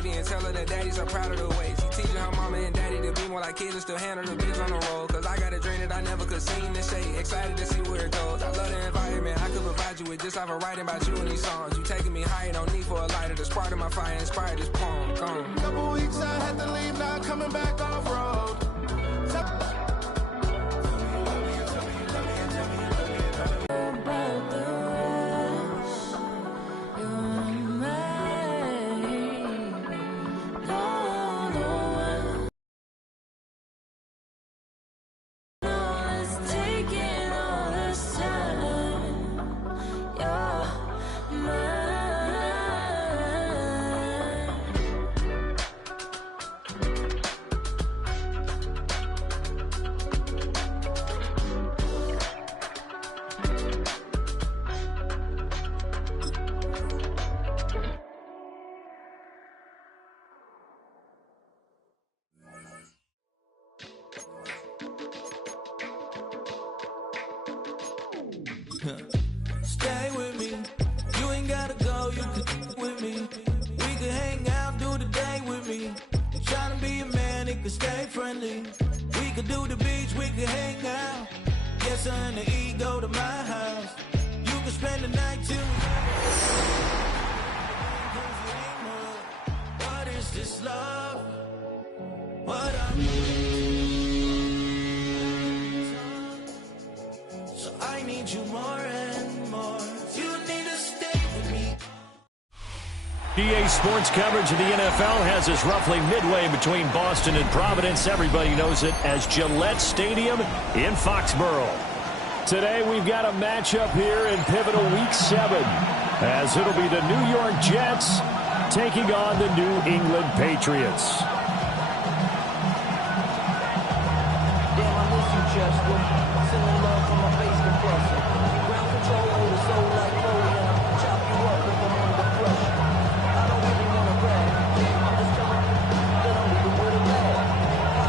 baby and tell her that daddy's so proud of the ways. He teaching her mama and daddy to be more like kids and still handle the biz on the road. Cause I got a dream that I never could see in the shade. Excited to see where it goes. I love the environment. I could provide you with just off of writing about you in these songs. You taking me higher, no need for a lighter. The spark of my fire inspired this poem. Gone. Couple weeks I had to leave, now coming back off road. Stay with me, you ain't gotta go, you can with me. We can hang out, do the day with me. Trying to be a man, it can stay friendly. We could do the beach, we can hang out. Yes, her and the E go to my house. You can spend the night too. What is this love? What I'm so I need you more and more. You need to stay with me. EA Sports coverage of the NFL has us roughly midway between Boston and Providence. Everybody knows it as Gillette Stadium in Foxborough. Today we've got a matchup here in pivotal Week 7, as it'll be the New York Jets taking on the New England Patriots. Damn, I miss you, Chester. Sending love from my face compressor. Ground control over the soul like Roleon. Chop you up if I'm under pressure. I don't really want to brag. I'm just telling you that I'm really good at that.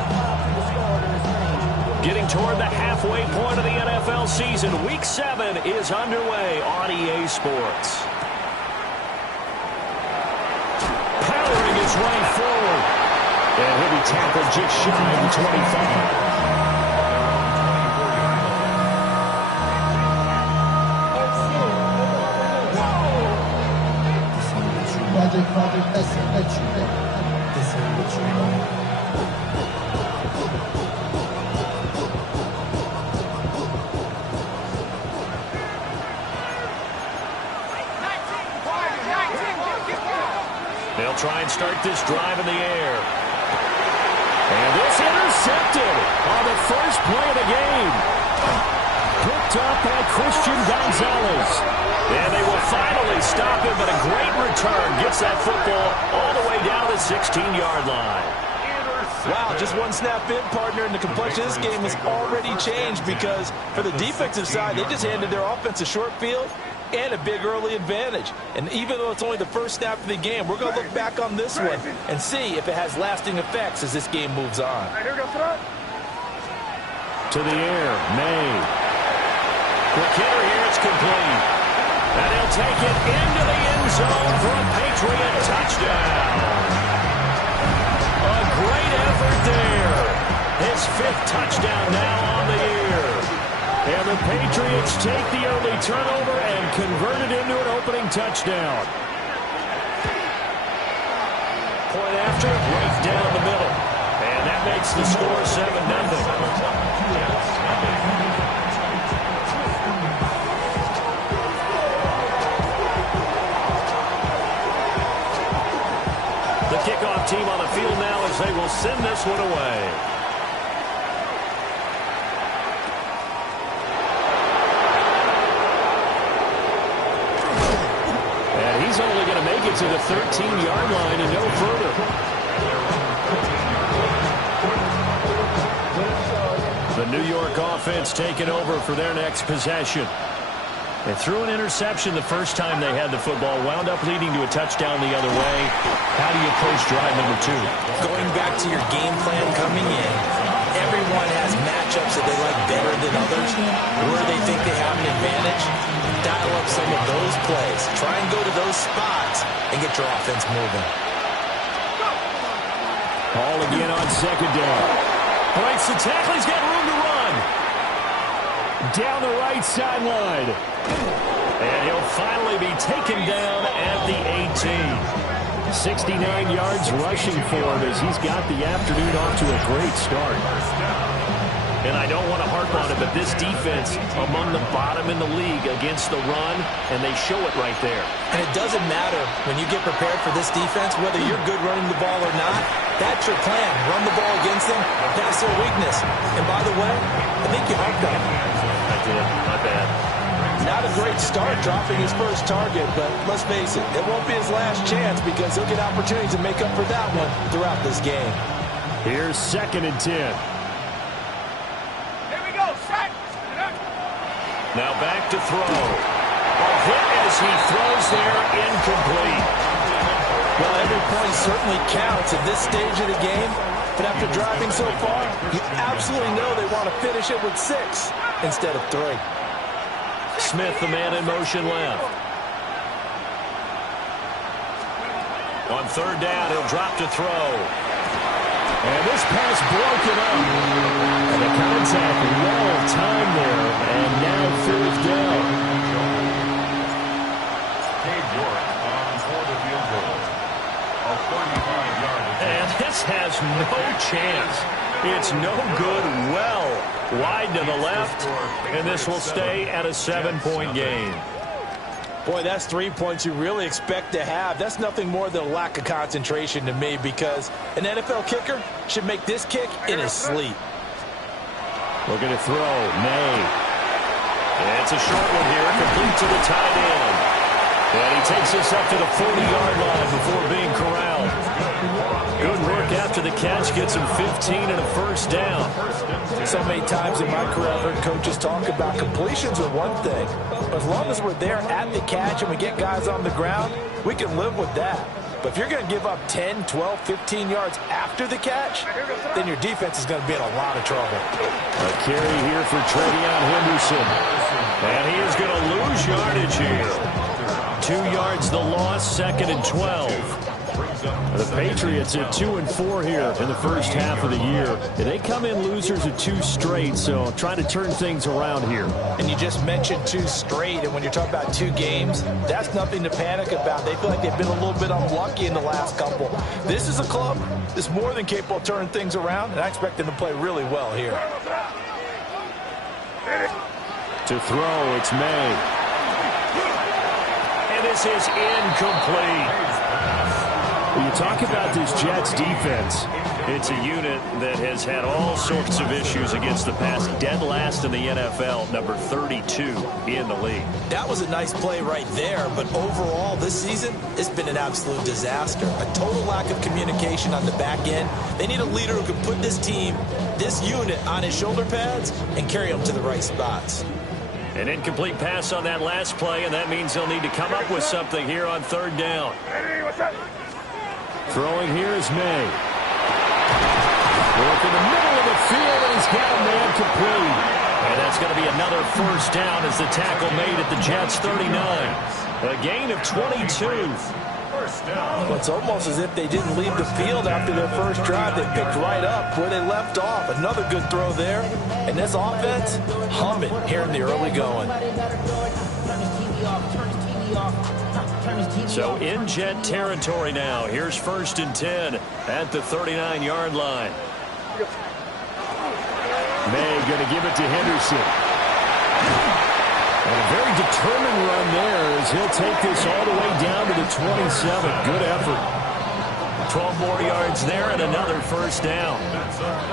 5-5 to the squad in this range. Getting toward the halfway point of the NFL season, Week 7 is underway on EA Sports. Powering his way forward. And he'll be tackled just shy of the 25. They'll try and start this drive in the air. And this intercepted on the first play of the game. Picked up by Christian Gonzalez. And they will finally stop him, but a great return gets that football all the way down the 16-yard line. Wow, just one snap in, partner, and the complexion of this game has already changed because for the defensive side, they just handed their offense a short field and a big early advantage. And even though it's only the first snap of the game, we're going to look back on this one and see if it has lasting effects as this game moves on. To the air, May. Quick hitter here, it's complete. And he'll take it into the end zone for a Patriot touchdown. A great effort there. His 5th touchdown now on the year. And the Patriots take the early turnover and convert it into an opening touchdown. Point after, right down the middle. And that makes the score 7-0. The kickoff team on the field now as they will send this one away. And he's only going to make it to the 13-yard line and no further. The New York offense taking over for their next possession. They threw an interception the first time they had the football, wound up leading to a touchdown the other way. How do you approach drive number 2? Going back to your game plan coming in, everyone has matchups that they like better than others, where they think they have an advantage. Dial up some of those plays. Try and go to those spots and get your offense moving. Ball again on second down. Breaks the tackle. He's got room to run. Down the right sideline. And he'll finally be taken down at the 18. 69 yards rushing for him as he's got the afternoon off to a great start. And I don't want to harp on it, but this defense among the bottom in the league against the run, and they show it right there. And it doesn't matter when you get prepared for this defense, whether you're good running the ball or not, that's your plan. Run the ball against them, that's their weakness. And by the way, I think you harped on it. I did, my bad. Not a great start dropping his first target, but let's face it, it won't be his last chance because he'll get opportunities to make up for that one throughout this game. Here's 2nd and 10. Now back to throw. A hit as he throws there, incomplete. Well, every point certainly counts at this stage of the game, but after driving so far, you absolutely know they want to finish it with 6 instead of 3. Smith, the man in motion left. On 3rd down, he'll drop to throw. And this pass broken up. And the contact well timed there. And now 4th down. Dave York on for the field goal. A 45-yard attempt. And this has no chance. It's no good. Well wide to the left. And this will stay at a 7-point game. Boy, that's 3 points you really expect to have. That's nothing more than a lack of concentration to me because an NFL kicker should make this kick in his sleep. Looking to throw. May. It's a short one here. Complete to the tight end. And he takes this up to the 40-yard line before being corralled. Good work after the catch. Gets him 15 and a 1st down. So many times in my career I've heard coaches talk about completions are one thing. But as long as we're there at the catch and we get guys on the ground, we can live with that. But if you're going to give up 10, 12, 15 yards after the catch, then your defense is going to be in a lot of trouble. A carry here for Travion Henderson. And he is going to lose yardage here. 2 yards the loss, 2nd and 12. The Patriots at 2-4 here in the first half of the year. And they come in losers of 2 straight, so trying to turn things around here. And you just mentioned 2 straight, and when you're talking about 2 games, that's nothing to panic about. They feel like they've been a little bit unlucky in the last couple. This is a club that's more than capable of turning things around, and I expect them to play really well here. To throw, it's May. And this is incomplete. When you talk about this Jets defense, it's a unit that has had all sorts of issues against the pass. Dead last in the NFL, number 32 in the league. That was a nice play right there, but overall this season, it's been an absolute disaster. A total lack of communication on the back end. They need a leader who can put this team, this unit, on his shoulder pads and carry them to the right spots. An incomplete pass on that last play, and that means they'll need to come up with something here on 3rd down. Throwing here is May. Work in the middle of the field, and he's got a man complete. And that's going to be another 1st down as the tackle made at the Jets' 39. A gain of 22. Well, it's almost as if they didn't leave the field after their first drive. They picked right up where they left off. Another good throw there. And this offense, humming here in the early going. So in Jet territory now. Here's 1st and 10 at the 39-yard line. May going to give it to Henderson. And a very determined run there as he'll take this all the way down to the 27. Good effort. 12 more yards there and another 1st down.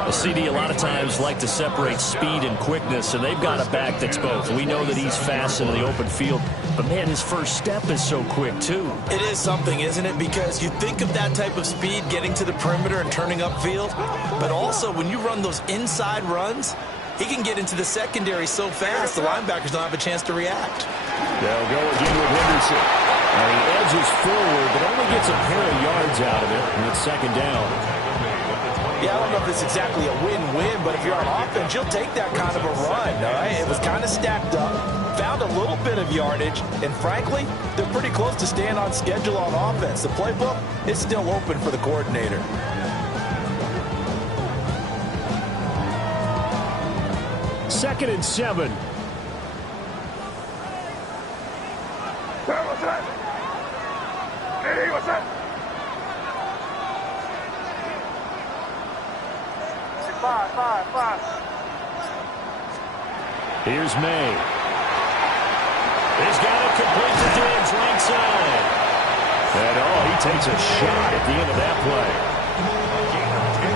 The CD a lot of times like to separate speed and quickness, and they've got a back that's both. We know that he's fast in the open field, but man, his first step is so quick too. It is something, isn't it? Because you think of that type of speed getting to the perimeter and turning upfield, but also when you run those inside runs, he can get into the secondary so fast the linebackers don't have a chance to react. They'll go again with Henderson. And he edges forward, but only gets a pair of yards out of it, and it's 2nd down. Yeah, I don't know if it's exactly a win-win, but if you're on offense, you'll take that kind of a run, all right? It was kind of stacked up, found a little bit of yardage, and frankly, they're pretty close to staying on schedule on offense. The playbook is still open for the coordinator. 2nd and 7. What's that? Hey, what's that? 5. Here's May. He's got it complete to Gibbs, right side. And he takes a shot at the end of that play.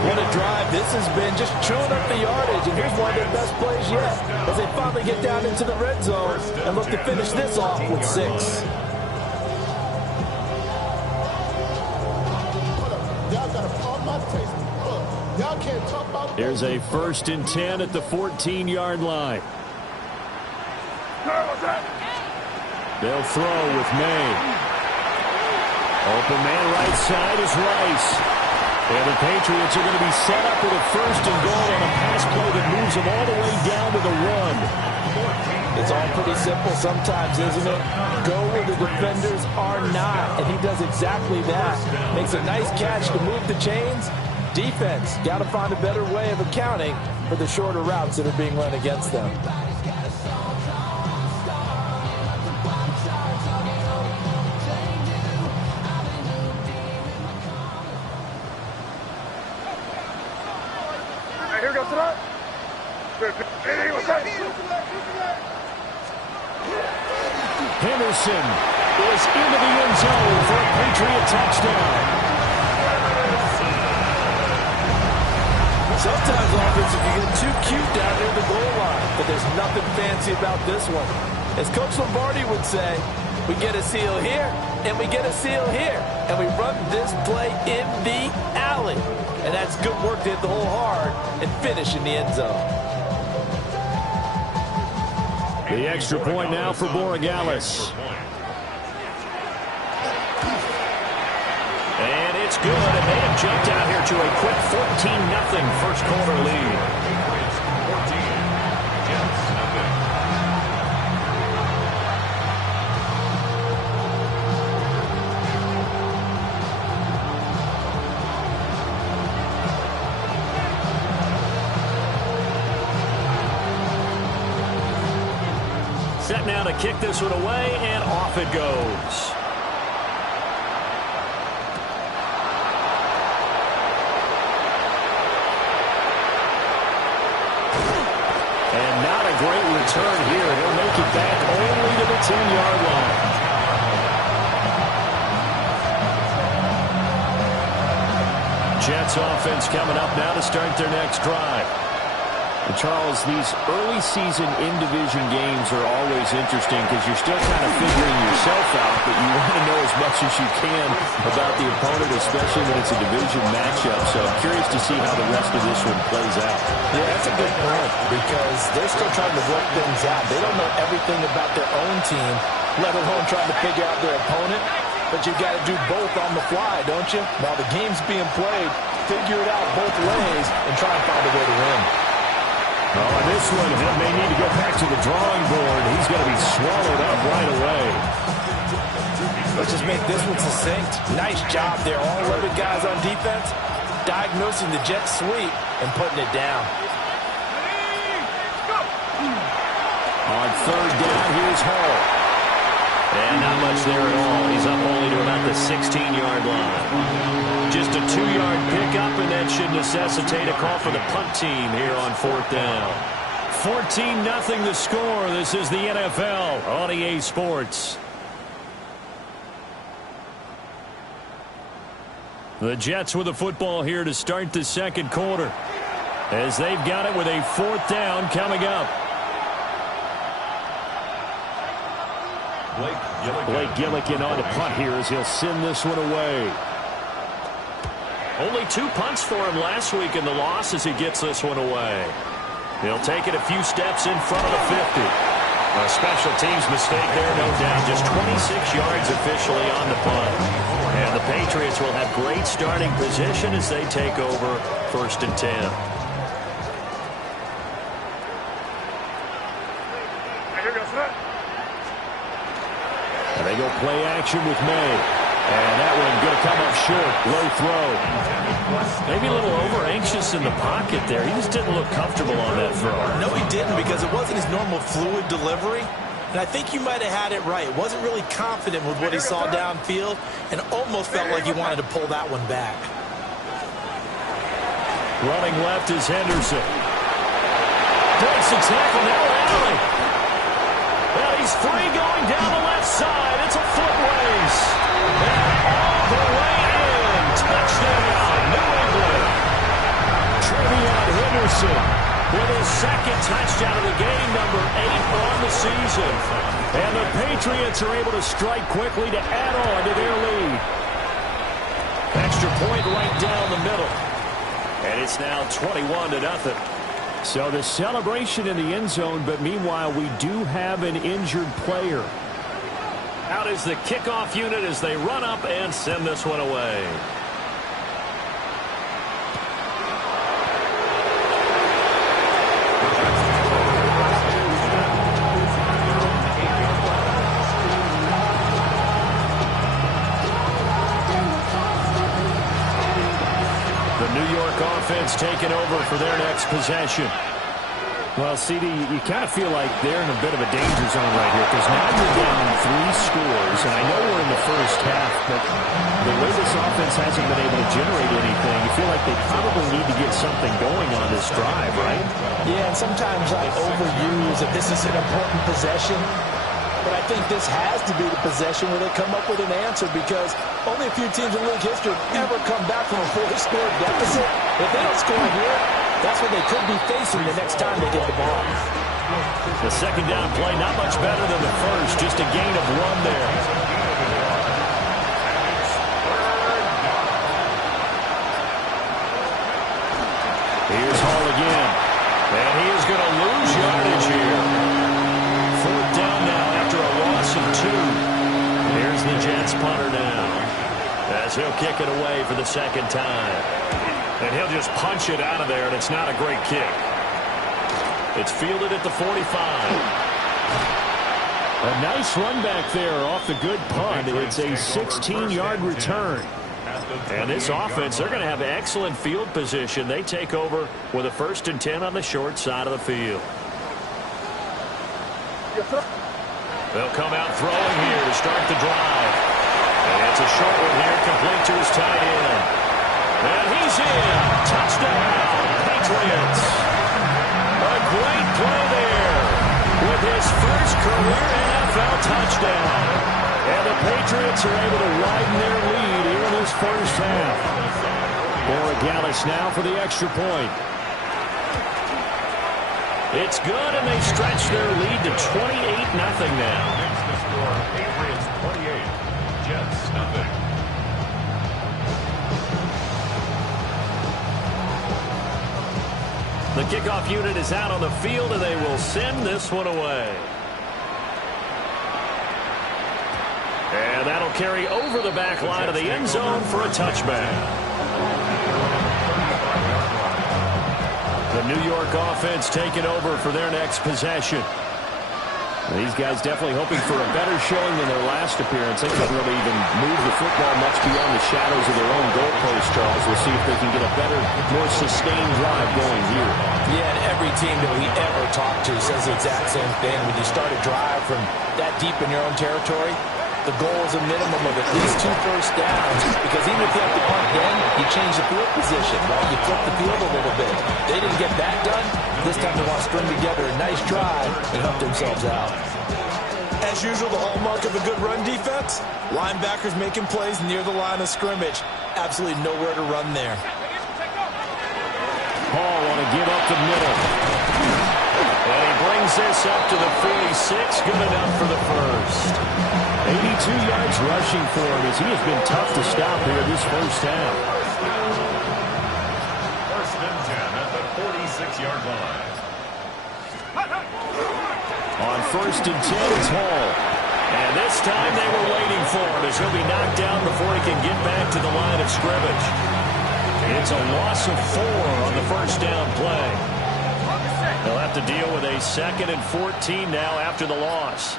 What a drive this has been, just chewing up the yardage. And here's one of their best plays yet, as they finally get down into the red zone and look to finish this off with 6. Here's a 1st and 10 at the 14-yard line. They'll throw with May. Open man right side is Rice. And the Patriots are going to be set up with a 1st and goal on a pass play that moves them all the way down to the 1. It's all pretty simple sometimes, isn't it? Go where the defenders are not, and he does exactly that. Makes a nice catch to move the chains. Defense, got to find a better way of accounting for the shorter routes that are being run against them. Here goes tonight. Hey, what's that? Henderson is into the end zone for a Patriot touchdown. Sometimes offense, if you get too cute down near the goal line, but there's nothing fancy about this one. As Coach Lombardi would say, we get a seal here, and we get a seal here, and we run this play in the alley. And that's good work to hit the hole hard and finish in the end zone. The extra point now for Borregales. And it's good, and they have jumped out here to a quick 14-0 first quarter lead. Set now to kick this one away, and off it goes. And not a great return here. He'll make it back only to the 10-yard line. Jets offense coming up now to start their next drive. And Charles, these early season in-division games are always interesting because you're still kind of figuring yourself out, but you want to know as much as you can about the opponent, especially when it's a division matchup. So I'm curious to see how the rest of this one plays out. Yeah, that's a good point because they're still trying to work things out. They don't know everything about their own team, let alone trying to figure out their opponent. But you got to do both on the fly, don't you? While the game's being played, figure it out both ways and try and find a way to win. Oh, and this one, they may need to go back to the drawing board. He's going to be swallowed up right away. Let's just make this one succinct. Nice job there. All 11 guys on defense, diagnosing the jet sweep and putting it down. On 3rd down, here's Hall. And not much there at all. He's up only to about the 16-yard line. Just a 2-yard pickup, and that should necessitate a call for the punt team here on 4th down. 14-0 the score. This is the NFL on EA Sports. The Jets with the football here to start the second quarter, as they've got it with a 4th down coming up. Blake Gillikin on to punt here as he'll send this one away. Only 2 punts for him last week in the loss as he gets this one away. He'll take it a few steps in front of the 50. A special teams mistake there, no doubt. Just 26 yards officially on the punt. And the Patriots will have great starting position as they take over 1st and 10. And they go play action with May. And that one going to come up short. Low throw. Maybe a little over-anxious in the pocket there. He just didn't look comfortable on that throw. No, he didn't, because it wasn't his normal fluid delivery. And I think you might have had it right. Wasn't really confident with what he saw downfield and almost felt like he wanted to pull that one back. Running left is Henderson. Breaks the tackle, now Allen. Well, he's free going down the left side. It's a foot race. And all the way in. Touchdown, New England. Trevion Henderson with his second touchdown of the game, number 8 on the season. And the Patriots are able to strike quickly to add on to their lead. Extra point right down the middle. And it's now 21-0. So the celebration in the end zone, but meanwhile we do have an injured player. Out is the kickoff unit as they run up and send this one away. Offense taking over for their next possession. Well, CD, you kind of feel like they're in a bit of a danger zone right here because now you're down 3 scores, and I know we're in the first half, but the way this offense hasn't been able to generate anything, you feel like they probably need to get something going on this drive, right? Yeah, and sometimes I overuse that this is an important possession. But I think this has to be the possession where they come up with an answer, because only a few teams in league history have ever come back from a 4-score deficit. If they don't score here, that's what they could be facing the next time they get the ball. The second down play not much better than the first, just a gain of 1 there. Here's Hall again, and he is going to lose yardage here. 4th down now after a loss of 2. Here's the Jets punter now, as he'll kick it away for the second time. And he'll just punch it out of there, and it's not a great kick. It's fielded at the 45. A nice run back there off the good punt. It's a 16-yard return. And this offense, they're going to have excellent field position. They take over with a 1st and 10 on the short side of the field. They'll come out throwing here to start the drive. And it's a short one here, complete to his tight end. And he's in. Touchdown, Patriots. A great play there with his first career NFL touchdown. And the Patriots are able to widen their lead here in this first half. Borregales now for the extra point. It's good, and they stretch their lead to 28-0 now. Patriots 28, Jets nothing. The kickoff unit is out on the field, and they will send this one away. And that'll carry over the back line of the end zone for a touchback. The New York offense taking over for their next possession. These guys definitely hoping for a better showing than their last appearance. They couldn't really even move the football much beyond the shadows of their own goalpost, Charles. We'll see if they can get a better, more sustained drive going here. Yeah, and every team that we ever talk to says the exact same thing. When you start a drive from that deep in your own territory, the goal is a minimum of at least 2 first downs, because even if you have to punt then, you change the field position, right? You flip the field a little bit. They didn't get that done. This time they want to string together a nice drive and help themselves out. As usual, the hallmark of a good run defense, linebackers making plays near the line of scrimmage. Absolutely nowhere to run there. Hall want to give up the middle. And he brings this up to the 46, good enough for the first. 82 yards rushing for him as he has been tough to stop here this first half. 1st and 10 at the 46-yard line. On 1st and 10, it's Hall. And this time they were waiting for him as he'll be knocked down before he can get back to the line of scrimmage. It's a loss of 4 on the first down play. They'll have to deal with a 2nd and 14 now after the loss.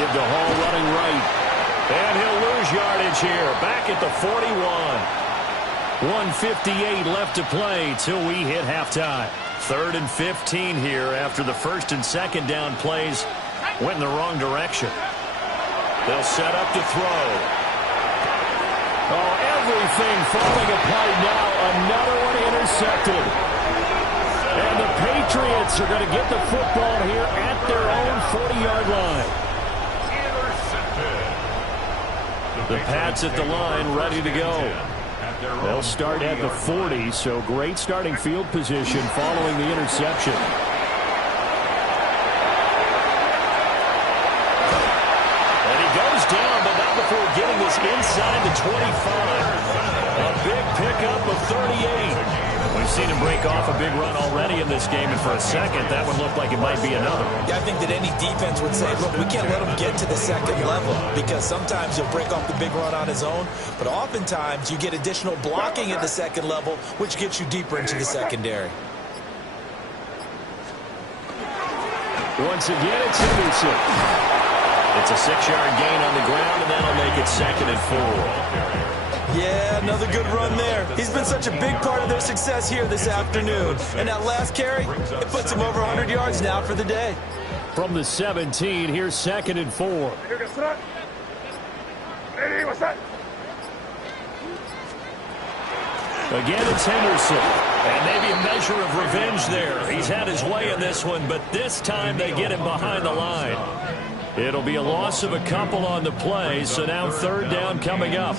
give to Hall running right. And he'll lose yardage here. Back at the 41. 1:58 left to play till we hit halftime. 3rd and 15 here after the first and second down plays went in the wrong direction. They'll set up to throw. Oh, everything falling apart now. Another one intercepted. And the Patriots are going to get the football here at their own 40-yard line. The Pats at the line, ready to go. They'll start at the 40, so great starting field position following the interception. And he goes down, but not before getting this inside the 25. A big pickup of 38. We've seen him break off a big run already in this game, and for a second, that would look like it might be another. Yeah, I think that any defense would say, look, we can't let him get to the second level, because sometimes he'll break off the big run on his own, but oftentimes you get additional blocking at the second level, which gets you deeper into the secondary. Once again, it's Henderson. It's a 6-yard gain on the ground, and that'll make it 2nd and 4. Yeah, another good run there. He's been such a big part of their success here this afternoon. And that last carry, it puts him over 100 yards now for the day. From the 17, here's 2nd and 4. Again, it's Henderson. And maybe a measure of revenge there. He's had his way in this one, but this time they get him behind the line. It'll be a loss of a couple on the play, so now 3rd down coming up.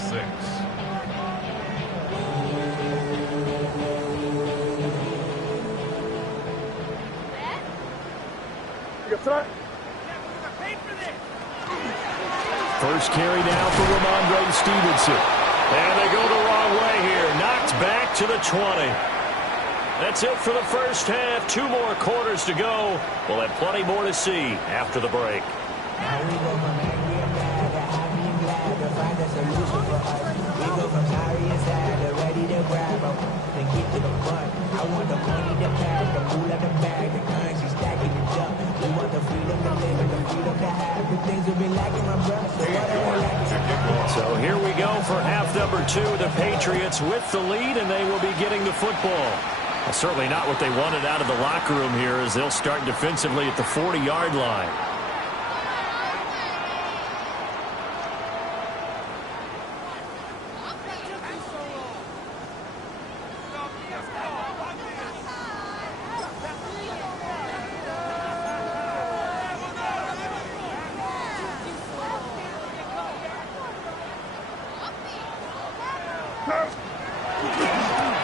First carry now for Ramondre Stevenson. And they go the wrong way here. Knocked back to the 20. That's it for the first half. 2 more quarters to go. We'll have plenty more to see after the break. Now we go from angry and mad to happy and glad to find a solution for us. We go from sorry and sad to ready to grab up and get to the fun. I want the money to pass, the pool at the bag, the currency stacking the jump. We want the freedom to live and the freedom to have. The things will be lacking, my brother, so what are we lacking? So here we go for half number 2. The Patriots with the lead, and they will be getting the football. Well, certainly not what they wanted out of the locker room here, as they'll start defensively at the 40-yard line.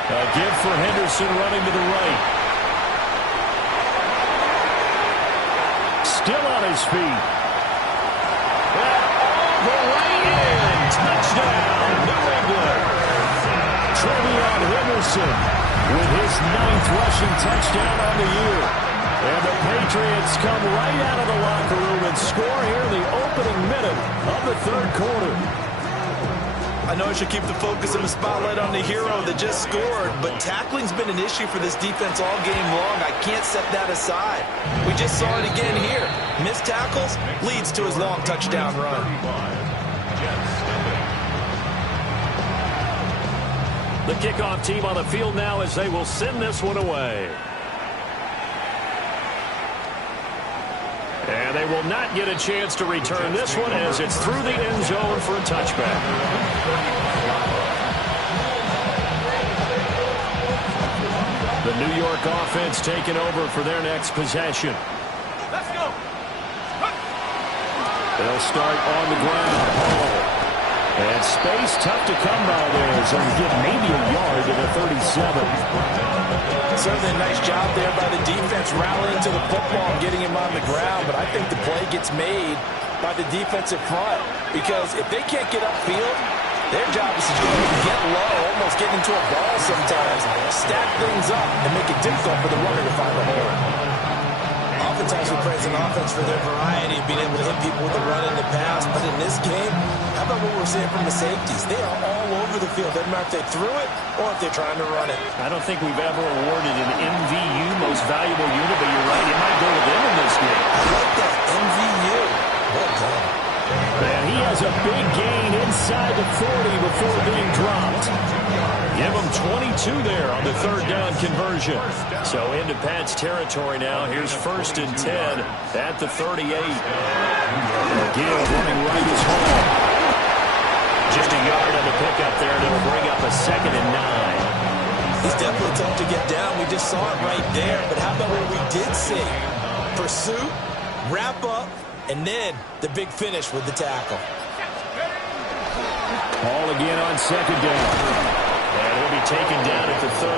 A give for Henderson running to the right. Still on his feet. All the way in. Touchdown, New England. Trevion Henderson with his 9th rushing touchdown on the year. And the Patriots come right out of the locker room and score here in the opening minute of the 3rd quarter. I know I should keep the focus and the spotlight on the hero that just scored, but tackling's been an issue for this defense all game long. I can't set that aside. We just saw it again here. Missed tackles leads to his long touchdown run. The kickoff team on the field now as they will send this one away. And they will not get a chance to return this one as it's through the end zone for a touchback. The New York offense taking over for their next possession. Let's go. They'll start on the ground. Hall. And space tough to come by there, so he get maybe a yard to the 37. Certainly a nice job there by the defense rallying to the football and getting him on the ground, but I think the play gets made by the defensive front, because if they can't get upfield, their job is to get low, almost get into a ball sometimes, stack things up, and make it difficult for the runner to find the hole. Oftentimes we praise an offense for their variety of being able to hit people with the run in the pass, but in this game, how about what we're seeing from the safeties? They are all over the field. Doesn't matter if they threw it or if they're trying to run it. I don't think we've ever awarded an MVU, most valuable unit, but you're right, it might go to them in this game. I like that, MVU. Well done. has a big gain inside the 40 before being dropped. Give them 22 there on the third down conversion. So into Pat's territory now. Here's 1st and 10 at the 38. McGill running right is home. Just a yard on the pickup there, and it'll bring up a 2nd and 9. He's definitely tough to get down. We just saw it right there. But how about what we did see? Pursuit, wrap up, and then the big finish with the tackle. Ball again on 2nd down. And he'll be taken down at the 33,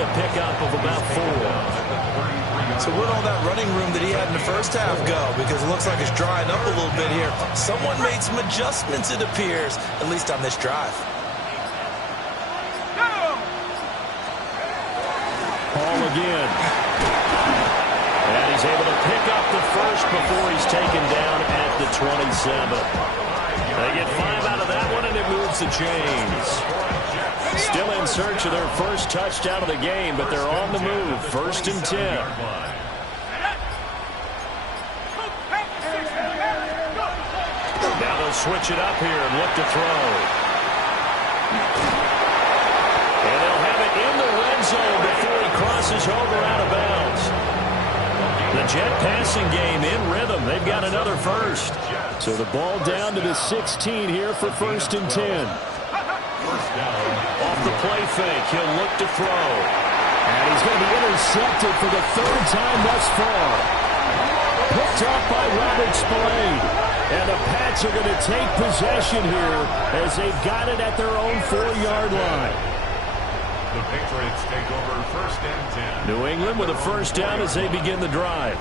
a pickup of about 4. So where'd all that running room that he had in the first half go? Because it looks like it's drying up a little bit here. Someone made some adjustments, it appears, at least on this drive. Ball again. And he's able to pick up the first before he's taken down at the 27. They get 5 out of that one, and it moves the chains. Still in search of their first touchdown of the game, but they're on the move. 1st and 10. Now they'll switch it up here and look to throw. And they'll have it in the red zone before he crosses over out of bounds. The Jet passing game in rhythm. They've got another first. So the ball down to the 16 here for 1st and 10. Off the play fake, he'll look to throw. And he's going to be intercepted for the 3rd time thus far. Picked up by Robert Spillane. And the Pats are going to take possession here as they've got it at their own 4-yard line. The Patriots take over 1st and 10. New England with a first down as they begin the drive.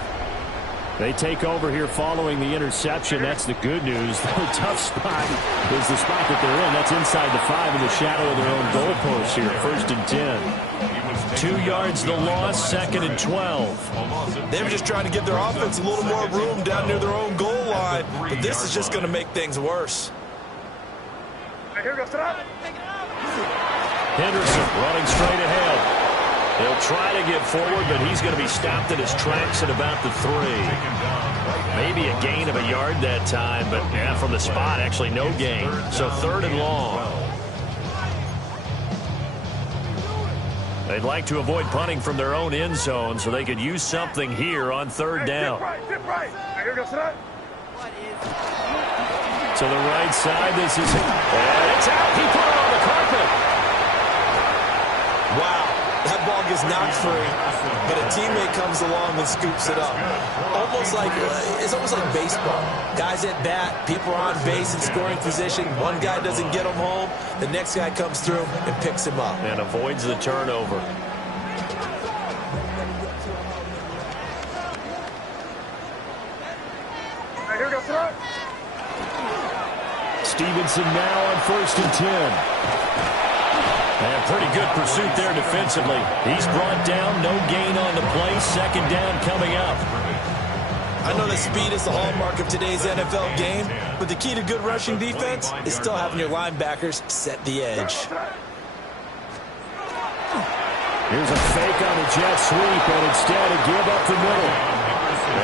They take over here following the interception. That's the good news. The tough spot is the spot that they're in. That's inside the 5 in the shadow of their own goalpost here. 1st and 10. 2 yards the loss, 2nd and 12. They were just trying to give their offense a little more room down near their own goal line. But this is just going to make things worse. Henderson running straight ahead. He'll try to get forward, but he's going to be stopped in his tracks at about the 3. Maybe a gain of a yard that time, but yeah, from the spot, actually no gain. So 3rd and long. They'd like to avoid punting from their own end zone so they could use something here on 3rd down. To the right side, this is... And it's out. He put it on the carpet. Wow. That ball gets knocked free, but a teammate comes along and scoops it up. It's almost like baseball. Guys at bat, people are on base in scoring position. One guy doesn't get him home. The next guy comes through and picks him up. And avoids the turnover. Stevenson now on 1st and 10. And pretty good pursuit there defensively. He's brought down, no gain on the play. 2nd down coming up. I know that speed is the hallmark of today's NFL game, but the key to good rushing defense is still having your linebackers set the edge. Here's a fake on the jet sweep, and instead a give up the middle.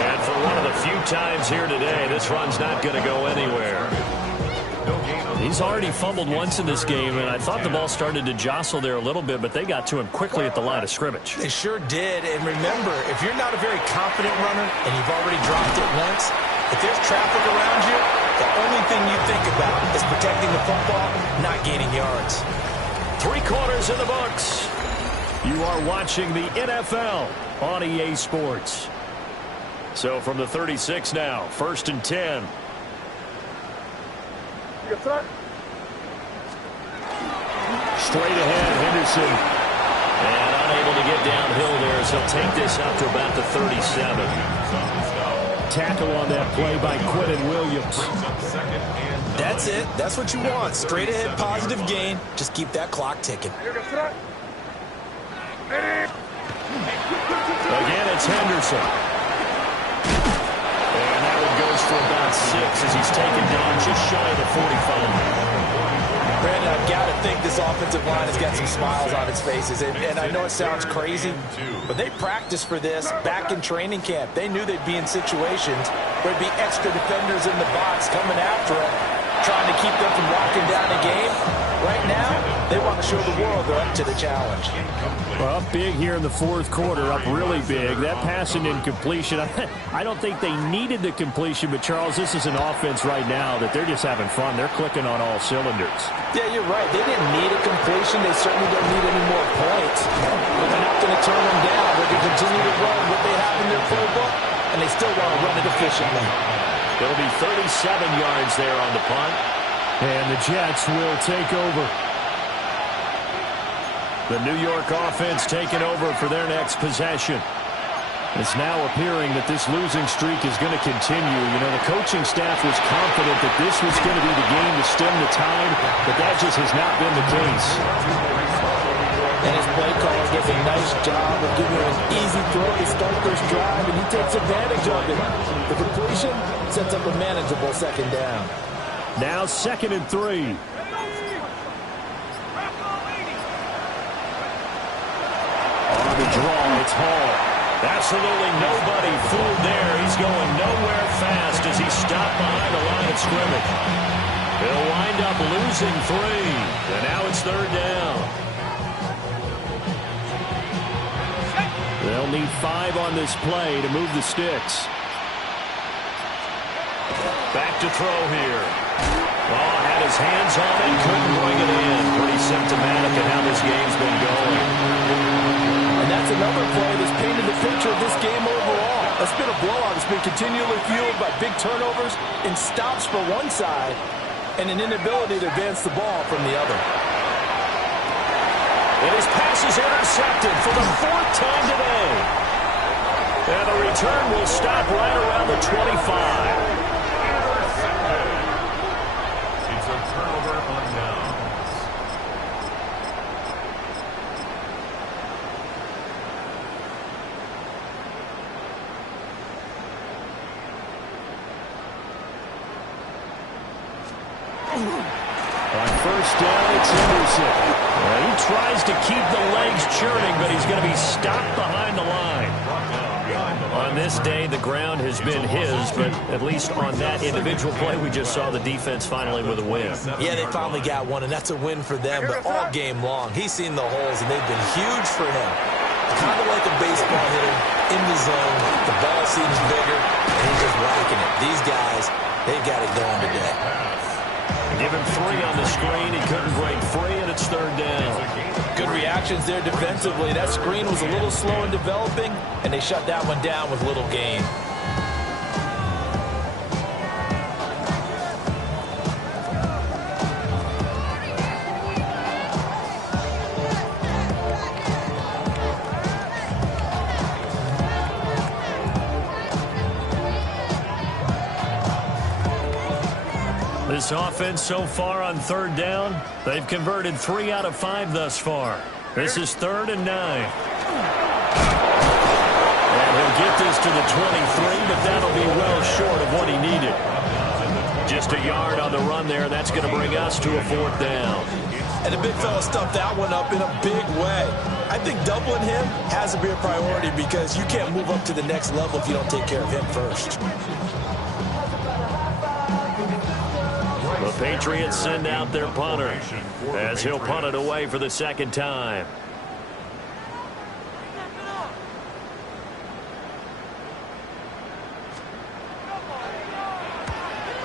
And for one of the few times here today, this run's not going to go anywhere. He's already fumbled once in this game, and I thought the ball started to jostle there a little bit, but they got to him quickly at the line of scrimmage. They sure did, and remember, if you're not a very confident runner and you've already dropped it once, if there's traffic around you, the only thing you think about is protecting the football, not gaining yards. 3 quarters in the books. You are watching the NFL on EA Sports. So from the 36 now, 1st and 10. Straight ahead, Henderson. And unable to get downhill there as he'll take this up to about the 37. Tackle on that play by Quentin Williams. That's it. That's what you want. Straight ahead, positive gain. Just keep that clock ticking. Again, it's Henderson. And that one goes for about 6 as he's taken down just shy of the 45. Brandon, I've got to think this offensive line has got some smiles on its faces. And I know it sounds crazy, but they practiced for this back in training camp. They knew they'd be in situations where there'd be extra defenders in the box coming after them. trying to keep them from locking down a game. Right now, they want to show the world they're up to the challenge. Well, up big here in the fourth quarter, up really big. That pass and incompletion, I don't think they needed the completion, but Charles, this is an offense right now that they're just having fun. They're clicking on all cylinders. Yeah, you're right. They didn't need a completion. They certainly don't need any more points. But they're not going to turn them down. They're going to continue to run what they have in their playbook, and they still want to run it efficiently. It'll be 37 yards there on the punt. And the Jets will take over. The New York offense taking over for their next possession. It's now appearing that this losing streak is going to continue. You know, the coaching staff was confident that this was going to be the game to stem the tide, but that just has not been the case. And his play caller does a nice job of giving him an easy throw to start this drive, and he takes advantage of it. The completion sets up a manageable second down. Now 2nd and 3. On the draw, it's Hall. Absolutely nobody fooled there. He's going nowhere fast as he's stopped behind the line of scrimmage. He'll wind up losing 3. And now it's 3rd down. They'll need 5 on this play to move the sticks. Back to throw here. Oh, had his hands on it, couldn't bring it in. Pretty symptomatic of how this game's been going. And that's another play that's painted the picture of this game overall. It's been a blowout. It's been continually fueled by big turnovers and stops for one side and an inability to advance the ball from the other. And his pass is intercepted for the 4th time today. And the return will stop right around the 25. On 1st down, it's Henderson. He tries to keep the legs churning, but he's going to be stopped behind the line. On this day, the ground has been his, but at least on that individual play, we just saw the defense finally with a win. Yeah, they finally got one, and that's a win for them, but all game long, he's seen the holes, and they've been huge for him. Kind of like a baseball hitter in the zone. The ball seems bigger, and he's just whacking it. These guys, they've got it going today. Give him 3 on the screen. He couldn't break free, and it's 3rd down. Good reactions there defensively. That screen was a little slow in developing, and they shut that one down with little gain. This offense so far on 3rd down, they've converted 3 out of 5 thus far. This is 3rd and 9. And he'll get this to the 23, but that'll be well short of what he needed. Just a yard on the run there. That's going to bring us to a 4th down. And the big fella stuffed that one up in a big way. I think doubling him has to be a priority because you can't move up to the next level if you don't take care of him first. The Patriots send out their punter as he'll punt it away for the 2nd time.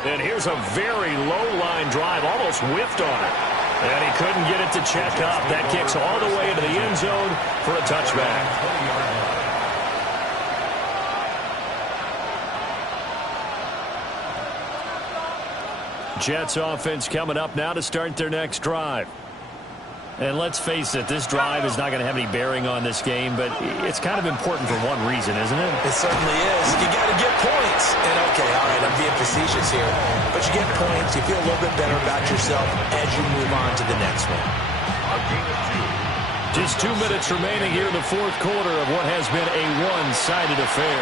And here's a very low-line drive, almost whiffed on it. And he couldn't get it to check up. That kicks all the way into the end zone for a touchback. Jets offense coming up now to start their next drive. And let's face it, this drive is not going to have any bearing on this game, but it's kind of important for one reason, isn't it? It certainly is. You got to get points. And okay, all right, I'm being facetious here. But you get points, you feel a little bit better about yourself as you move on to the next one. Just 2 minutes remaining here in the fourth quarter of what has been a one-sided affair.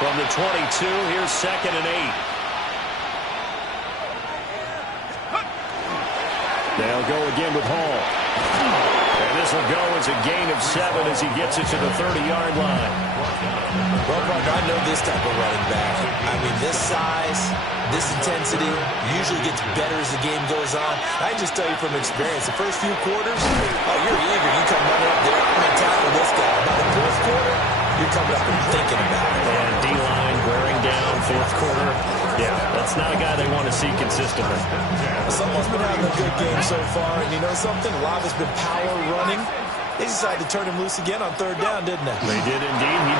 From the 22, here's 2nd and 8. They'll go again with Hall. And this will go as a gain of 7 as he gets it to the 30-yard line. Well, partner, I know this type of running back. I mean, this size, this intensity usually gets better as the game goes on. I can just tell you from experience, the first few quarters, oh, you're eager. You come running up there, I'm going to tackle this guy. By the fourth quarter, you're coming up and thinking about it. And D-line wearing down fourth quarter. Yeah, that's not a guy they want to see consistently. Someone's been having a good game so far, and you know something? A lot of it's been power running. They decided to turn him loose again on third down, didn't they? They did indeed. He